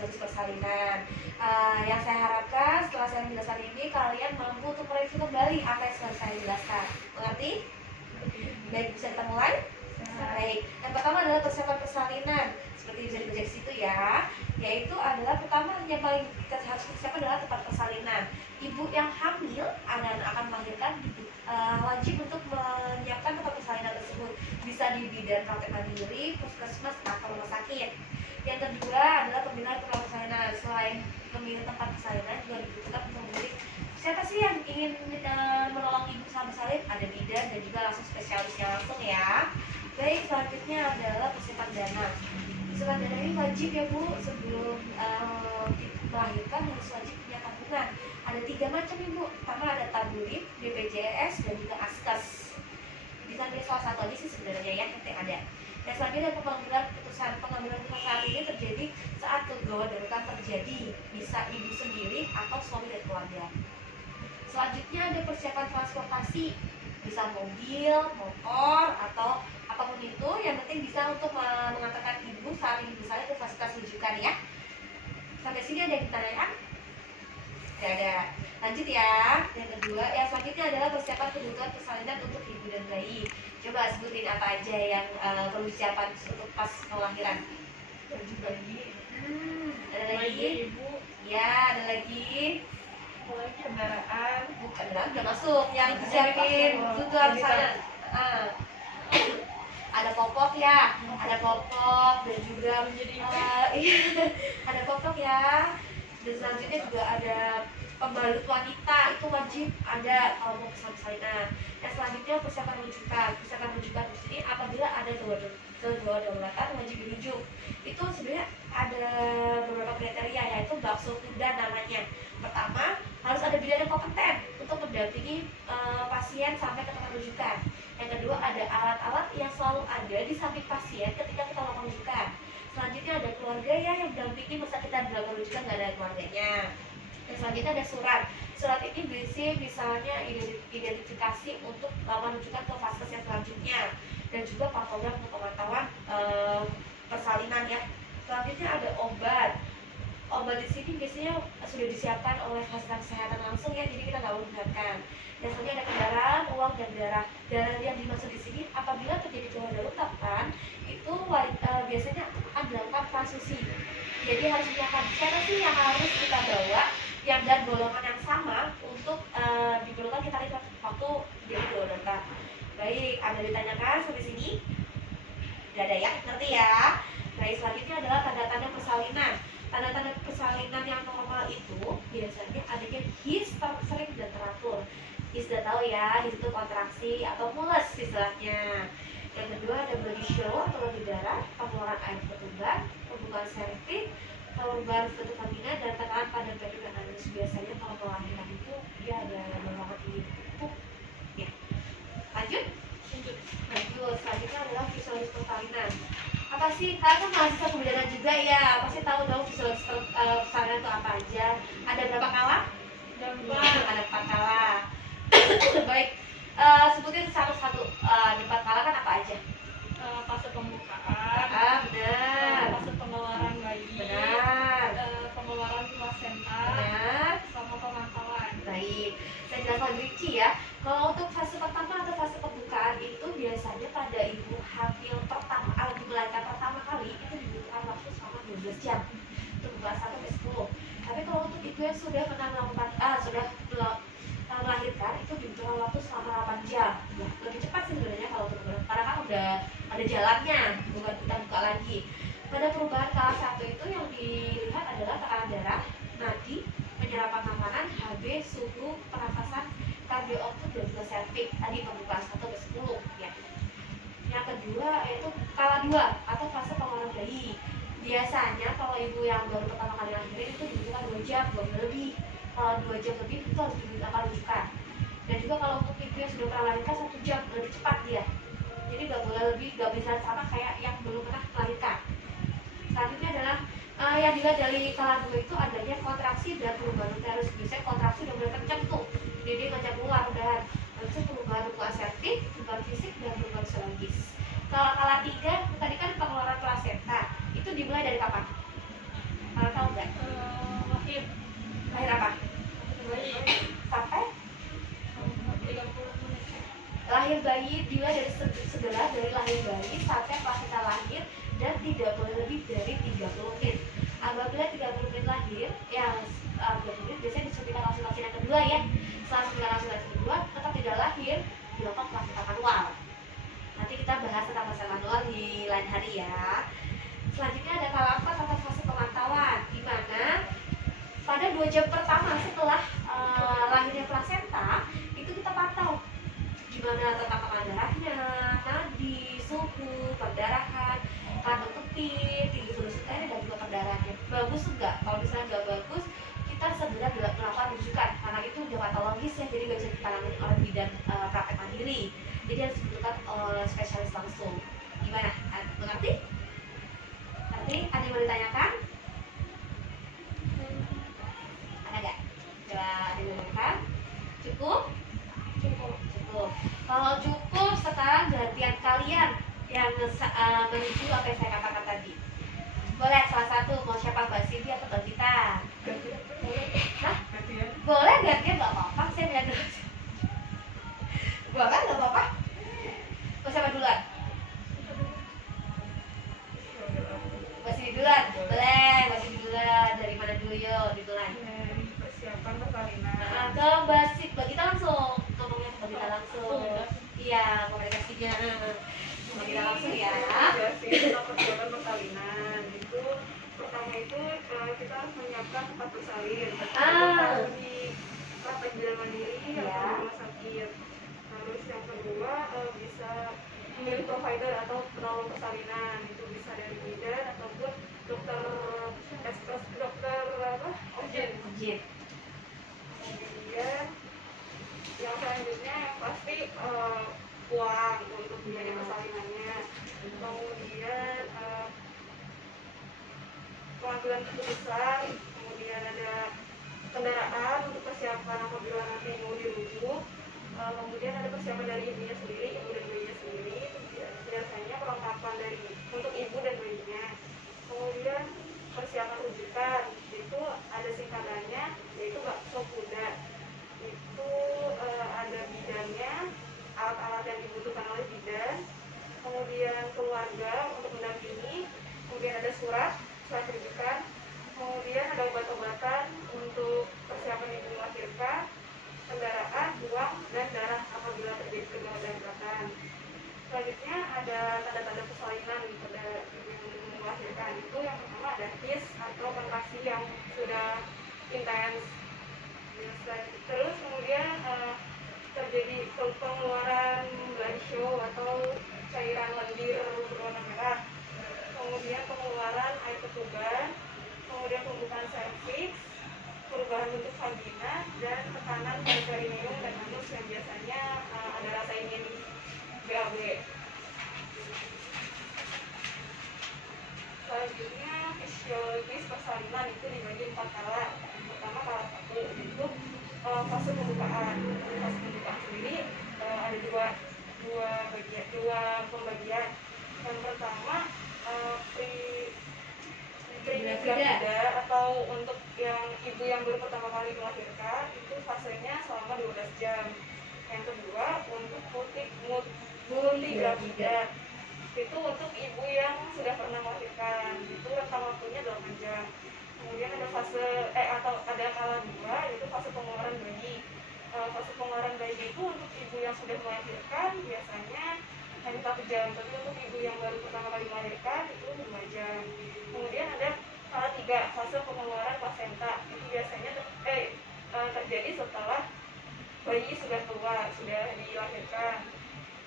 fisiologis persalinan. Yang saya harapkan setelah saya menjelaskan ini kalian mampu untuk mereview kembali apa yang sudah saya jelaskan. Mengerti? Baik, bisa kita mulai? Baik, yang pertama adalah persiapan persalinan. Seperti bisa dibaca di situ ya, yaitu adalah pertama yang paling kita harus persiapkan adalah tempat persalinan. Ibu yang hamil dan akan melahirkan wajib untuk menyiapkan tempat persalinan tersebut, bisa di bidan praktek mandiri, puskesmas atau rumah sakit. Yang kedua adalah pembinaan tempat persalinan. Selain memilih tempat persalinan juga dibutuhkan untuk memilih siapa sih yang ingin menolong ibu saat bersalin, ada bidan dan juga langsung spesialisnya langsung ya. Baik, selanjutnya adalah persiapan dana. Persiapan dana ini wajib ya Bu, sebelum melahirkan harus wajib punya tabungan. Ada 3 macam Ibu. Pertama ada tabungan, BPJS dan juga Askes. Bisa pilih salah satu aja sih sebenarnya ya, nanti ada. Dan selanjutnya pengambilan keputusan saat ini terjadi saat gawat darurat terjadi, bisa ibu sendiri atau suami dan keluarga. Selanjutnya ada persiapan transportasi, bisa mobil, motor atau apapun itu, yang penting bisa untuk mengantarkan ibu saat ibu saya ke fasilitas rujukan ya. Sampai sini ada yang ditanyakan? Tidak ada. Lanjut ya. Yang kedua, yang selanjutnya adalah persiapan kebutuhan persalinan untuk ibu dan bayi. Coba sebutin apa aja yang perlu disiapkan untuk pas kelahiran. Baju bayi. Ada lagi? Ibu. Ya, ada lagi. Kendaraan. Bukan, udah masuk. Yang disiapin kebutuhan persalinan. Ada popok ya, ada popok dan juga ada popok ya. Dan selanjutnya juga ada pembalut wanita, itu wajib ada kalau mau persalinan. Yang selanjutnya persiapan rujukan di sini apabila ada kedaulatan wajib dirujuk. Itu sebenarnya ada beberapa kriteria, yaitu bakso kuda namanya. Pertama, harus ada bidan yang kompeten untuk mendampingi pasien sampai ke tempat rujukan. Yang kedua, ada alat-alat yang selalu ada di samping pasien ketika kita melakukan rujukan. Selanjutnya ada keluarga ya yang mendampingi masa kita melakukan rujukan, nggak ada keluarganya. Dan selanjutnya ada surat. Surat ini berisi misalnya identifikasi untuk melakukan rujukan ke fase yang selanjutnya, dan juga patogram untuk pemantauan persalinan ya. Selanjutnya ada obat. Obat di sini biasanya sudah disiapkan oleh fasilitas kesehatan langsung ya, jadi kita nggak perlu menggunakan. Dan selanjutnya ada kendaraan, uang dan darah. Darah yang dimaksud di sini apabila terjadi gawat darurat itu biasanya akan dilakukan transfusi. Jadi harus menyiapkan siapa sih yang harus kita bawa yang dan golongan yang sama untuk diperlukan kita lihat waktu jadi gawat darurat. Baik, ada ditanyakan sampai sini? Tidak ada ya, ngerti ya? Baik, selanjutnya adalah tanda-tanda persalinan. Tanda-tanda persalinan yang normal itu biasanya adanya his sering dan teratur. His sudah tahu ya, his itu kontraksi atau mules istilahnya. Yang kedua ada body show atau lebih darah, pengeluaran air ketuban, pembukaan serviks, perubahan bentuk vagina dan tekanan pada peduk dan anus. Biasanya kalau kelahiran itu dia ada beberapa tinggi itu. Ya. Lanjut. Selanjutnya adalah fisiologis persalinan. Apa sih? Kalian kan mahasiswa kebidanan juga ya, pasti tahu dong fisiologis persalinan itu apa aja. Ada berapa kala? Ada 4 kala. Baik, sebutin satu-satu. Di 4 kala kan apa aja? Fase pembukaan. Benar. Fase pengeluaran bayi. Benar. Pengeluaran plasenta. Benar. Sama pemantauan. Baik, saya jelaskan lebih rinci ya. Kalau untuk fase pertama atau fase pembukaan itu biasanya pada ibu hamil pertama, ibu melahirkan pertama kali itu dibutuhkan waktu selama 12 jam untuk buka 1 sampai 10. Tapi kalau untuk ibu yang sudah melahirkan itu dibutuhkan waktu selama 8 jam. Ya, lebih cepat sih sebenarnya kalau untuk karena kan udah ada jalannya, bukan kita buka lagi. Pada perubahan kala 1 itu yang dilihat adalah tekanan darah, nadi, penyerapan makanan, HB, suhu, pernafasan, kardio output dan juga serviks. Tadi pembukaan 1 sampai 10 ya. Yang kedua yaitu kala 2 atau fase pengeluaran bayi. Biasanya kalau ibu yang baru pertama kali lahirin itu dibutuhkan 2 jam, 2 jam lebih. Kalau 2 jam lebih itu harus dimintakan rujukan. Dan juga kalau untuk ibu yang sudah pernah melahirkan 1 jam lebih cepat dia. Jadi nggak boleh lebih, nggak bisa sama kayak yang belum pernah melahirkan. Selanjutnya adalah yang dilihat dari kala 2 itu adanya kontraksi dan perubahan uterus. Biasanya kontraksi udah mulai kencang tuh, jadi ngajak keluar udahan. Lalu perubahan ukuran serviks, perubahan fisik dan perubahan psikologis. Kalau kala 3 tadi kan pengeluaran plasenta itu dimulai dari kapan? Kalian tahu nggak? nggak? Lahir Lahir apa? bayi Sampai 30 menit. lahir bayi dimulai dari segera dari lahir bayi sampai plasenta lahir dan tidak boleh lebih dari 30 menit. Apabila 30 menit lahir, ya 30 menit biasanya disuntikan vaksin yang kedua ya. Setelah suntikan vaksin kedua tetap tidak lahir, dilakukan plasenta manual. Nanti kita bahas tentang plasenta manual di lain hari ya. Selanjutnya ada tahapan atau fase pemantauan, di mana pada 2 jam pertama setelah lahirnya plasenta itu kita pantau gimana tekanan darahnya, nadi, suhu, perdarahan, kantong kemih, tinggi volume air dan juga perdarahannya. Bagus enggak? Kalau misalnya nggak bagus, kita segera melakukan rujukan karena itu udah patologis ya, jadi nggak bisa ditangani oleh bidan praktek mandiri. Jadi harus dibutuhkan oleh spesialis langsung. Gimana? Mengerti? Ngerti? Ada yang mau ditanyakan? Ada nggak? Coba ditanyakan. Cukup? Cukup. Cukup. Kalau cukup, sekarang gantian kalian yang menuju apa yang saya katakan tadi. Boleh salah satu, mau siapa, Mbak Cindy atau Mbak Gita? Hah? Boleh gantian, nggak apa-apa. Saya bilang dulu. Boleh, nggak apa-apa. Mau siapa duluan? Mbak Cindy duluan. Boleh, Mbak Cindy duluan. Dari mana dulu yuk? Duluan. Dari persiapan persalinan. Ke Mbak Gita langsung. Ngomongnya ke Mbak Gita langsung. Iya, komunikasinya. Mbak Gita langsung ya. Tentang persiapan persalinan itu pertama itu kita harus menyiapkan tempat bersalin. Kalau di praktek bidan mandiri atau di rumah sakit. Terus yang kedua bisa memilih provider atau penolong persalinan, itu bisa dari bidan ataupun dokter ekspres, dokter apa? Objin. Kemudian yang selanjutnya yang pasti uang untuk biaya persalinannya. Kemudian pengambilan keputusan, kemudian ada kendaraan untuk persiapan apabila nanti mau dirujuk, kemudian ada persiapan dari ibunya sendiri, ibu dan bayinya sendiri, biasanya perlengkapan dari untuk ibu dan bayinya. Kemudian persiapan rujukan itu ada singkatannya, yaitu bakso kuda. Itu ada bidannya, alat-alat yang dibutuhkan oleh bidan, kemudian keluarga untuk mendampingi, kemudian ada surat rujukan, kemudian ada obat-obatan untuk persiapan ibu melahirkan, kendaraan, uang, dan darah apabila terjadi kegagalan daratan. Selanjutnya ada tanda-tanda persalinan pada ibu yang melahirkan. Itu yang pertama ada his atau kontraksi yang sudah intens. Terus kemudian terjadi pengeluaran blood show atau cairan lendir berwarna merah, kemudian pengeluaran air ketuban, kemudian pembukaan serviks, perubahan bentuk vagina, dan tekanan pada perineum dan anus yang biasanya ada rasa ingin BAB. Selanjutnya fisiologis persalinan itu dibagi 4 kala. Pertama kala 1 itu fase pembukaan. Fase pembukaan sendiri ada dua pembagian. Yang pertama pre-gravida atau untuk yang ibu yang baru pertama kali melahirkan, itu fasenya selama 12 jam. Yang kedua untuk multigravida, itu untuk ibu yang sudah pernah melahirkan, itu rentang waktunya 8 jam. Kemudian ada fase atau ada kala 2, yaitu fase pengeluaran bayi. Fase pengeluaran bayi itu untuk ibu yang sudah melahirkan biasanya hanya 1 jam, tapi untuk ibu yang baru pertama kali melahirkan itu 2 jam. Kemudian ada kala 3, fase pengeluaran plasenta. Itu biasanya terjadi setelah bayi sudah keluar, sudah dilahirkan.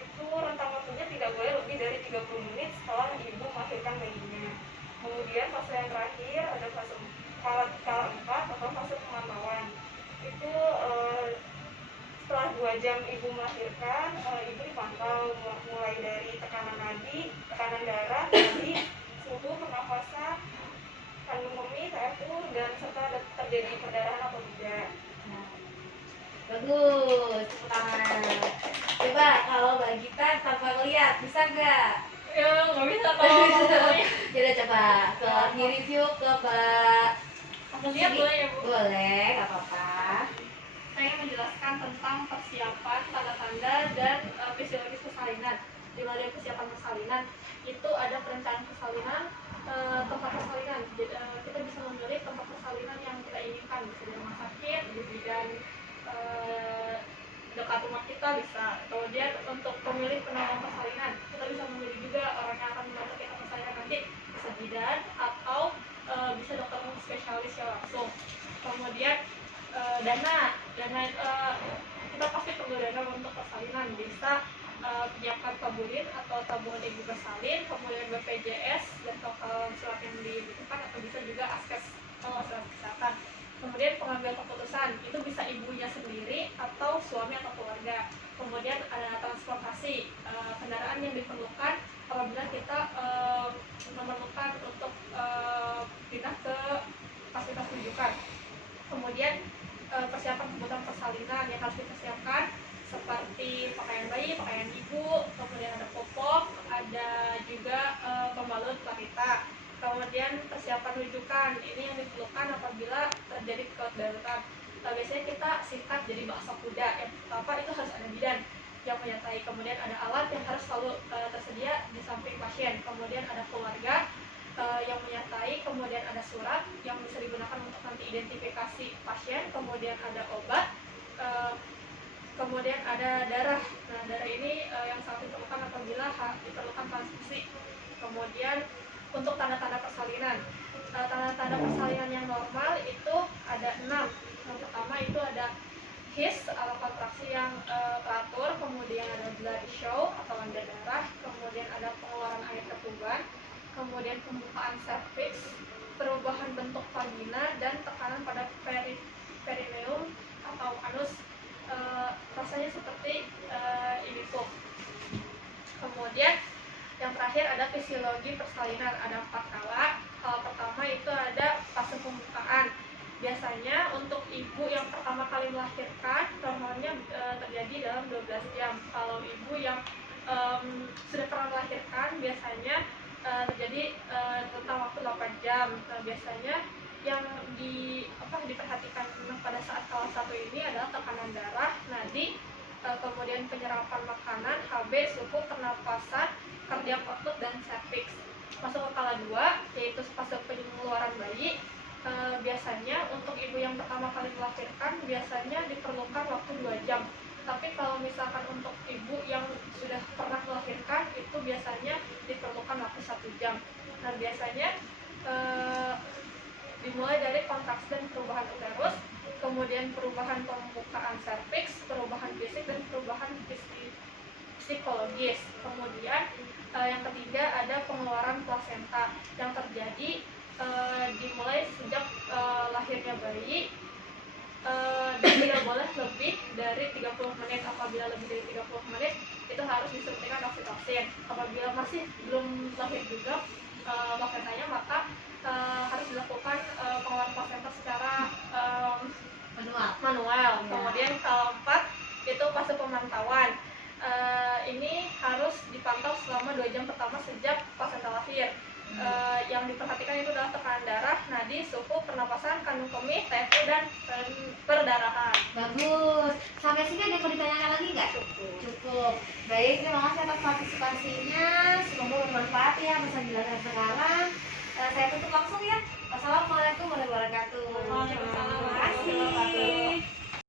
Itu rentang waktunya tidak boleh lebih dari 30 menit setelah ibu melahirkan bayinya. Kemudian fase yang terakhir ada fase kala 4 atau fase pemantauan. Itu setelah 2 jam ibu melahirkan, ibu dipantau mulai dari tekanan nadi, tekanan darah, nadi, suhu, pernafasan, kandung kemih, TFU, dan serta terjadi perdarahan atau tidak. Bagus, tepuk tangan. Coba kalau Mbak Gita tanpa ngeliat, bisa nggak? Ya nggak bisa kalau Jadi coba ke di review ke Mbak Ngeliat boleh ya Bu? Boleh, nggak apa-apa. Saya ingin menjelaskan tentang persiapan, tanda-tanda, dan fisiologis persalinan. Dimulai dari persiapan persalinan, itu ada perencanaan persalinan, tempat persalinan. Jadi, kita bisa memilih tempat persalinan yang kita inginkan, bisa di rumah sakit, di bidan dekat rumah kita bisa. Kemudian untuk pemilih penolong persalinan, kita bisa memilih juga orang yang akan membantu kita persalinan nanti, bisa bidan atau bisa dokter spesialis ya langsung. Kemudian dana kita pasti perlu dana untuk persalinan, bisa menyiapkan tabulin atau tabungan ibu bersalin, kemudian BPJS dan total surat yang dibutuhkan, atau bisa juga askes atau asuransi kesehatan. Kemudian pengambil keputusan itu bisa ibunya sendiri atau suami atau keluarga. Kemudian ada transportasi, kendaraan yang diperlukan apabila kita memerlukan untuk pindah ke fasilitas rujukan. Kemudian persiapan kebutuhan persalinan yang harus dipersiapkan seperti pakaian bayi, pakaian ibu, kemudian ada popok, ada juga pembalut wanita. Kemudian persiapan rujukan, ini yang diperlukan apabila terjadi kawat darurat. Biasanya kita singkat jadi bakso kuda. Yang pertama itu harus ada bidan yang menyertai, kemudian ada alat yang harus selalu tersedia di samping pasien, kemudian ada keluarga yang menyertai, kemudian ada surat yang bisa digunakan untuk nanti identifikasi pasien, kemudian ada obat, kemudian ada darah. Nah, darah ini yang sangat diperlukan apabila diperlukan transfusi. Kemudian untuk tanda-tanda persalinan, tanda-tanda persalinan yang normal itu ada 6. Yang pertama itu ada his atau kontraksi yang teratur, kemudian ada blood show atau landa darah, kemudian ada pengeluaran air ketuban, kemudian pembukaan cervix, perubahan bentuk vagina, dan tekanan pada perineum atau anus. Rasanya seperti ini tuh. Kemudian yang terakhir ada fisiologi persalinan, ada 4 kala. Kala pertama itu ada fase pembukaan. Biasanya untuk ibu yang pertama kali melahirkan normalnya terjadi dalam 12 jam. Kalau ibu yang sudah pernah melahirkan biasanya terjadi tentang waktu 8 jam. Nah, biasanya yang diperhatikan pada saat kala 1 ini adalah tekanan darah, nadi, kemudian penyerapan makanan, HB, suhu, pernapasan, kardiak output, dan cervix. Masuk ke kala 2 yaitu fase pengeluaran bayi. Biasanya untuk ibu yang pertama kali melahirkan biasanya diperlukan waktu 2 jam. Tapi kalau misalkan untuk ibu yang sudah pernah melahirkan itu biasanya diperlukan waktu 1 jam. Nah, biasanya dimulai dari kontraksi dan perubahan uterus, kemudian perubahan pembukaan serviks, perubahan fisik, dan perubahan psikologis. Kemudian yang ketiga ada pengeluaran plasenta yang terjadi dimulai sejak lahirnya bayi, dan tidak boleh lebih dari 30 menit. Apabila lebih dari 30 menit itu harus disuntikan oksitosin. Apabila masih belum lahir juga plasentanya, maka harus dilakukan pengeluaran plasenta secara manual. Kemudian kalau 4 itu fase pemantauan. Ini harus dipantau selama 2 jam pertama sejak plasenta lahir. Yang diperhatikan itu adalah tekanan darah, nadi, suhu, pernapasan, kandung kemih, TFU, dan perdarahan. Bagus. Sampai sini ada yang mau ditanyakan lagi nggak? Cukup. Baik, terima kasih atas partisipasinya. Semoga bermanfaat ya penjelasan sekarang. Saya tutup langsung ya. Wassalamualaikum